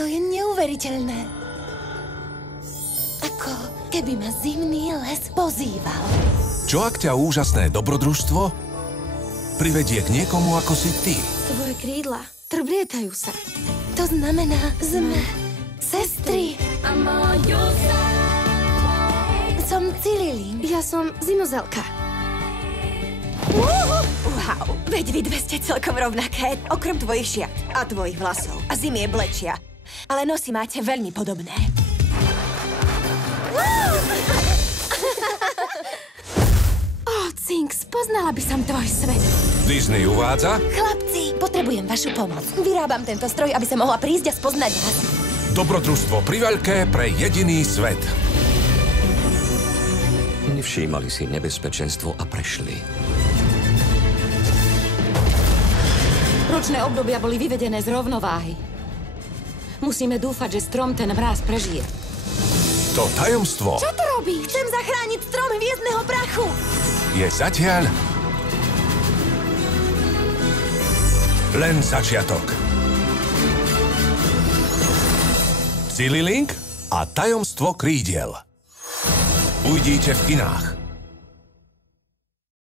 To je neuveriteľné. Ako keby ma zimný les pozýval. Čo ak ťa úžasné dobrodružstvo privedie k niekomu ako si ty? Tvoje krídla trblietajú sa. To znamená, sme sestry. Som Cililín. Ja som Zimozelka. Wow, veď vy dve ste celkom rovnaké, okrem tvojich šiat a tvojich vlasov. A Zimy je blečia, ale nosy máte veľmi podobné. Cink, spoznala by som tvoj svet. Disney uvádza Chlapci, potrebujem vašu pomoc. Vyrábam tento stroj, aby sa mohla prísť a spoznať vás. Dobrodružstvo priveľké pre jediný svet. Nevšímali si nebezpečenstvo a prešli. Ročné obdobia boli vyvedené z rovnováhy. Musíme dúfať, že strom ten mráz prežije. To tajomstvo Čo to robí? Chcem zachrániť strom hviezdneho prachu. je zatiaľ len začiatok. Cililink a tajomstvo krídiel. Uvidíte v kinách.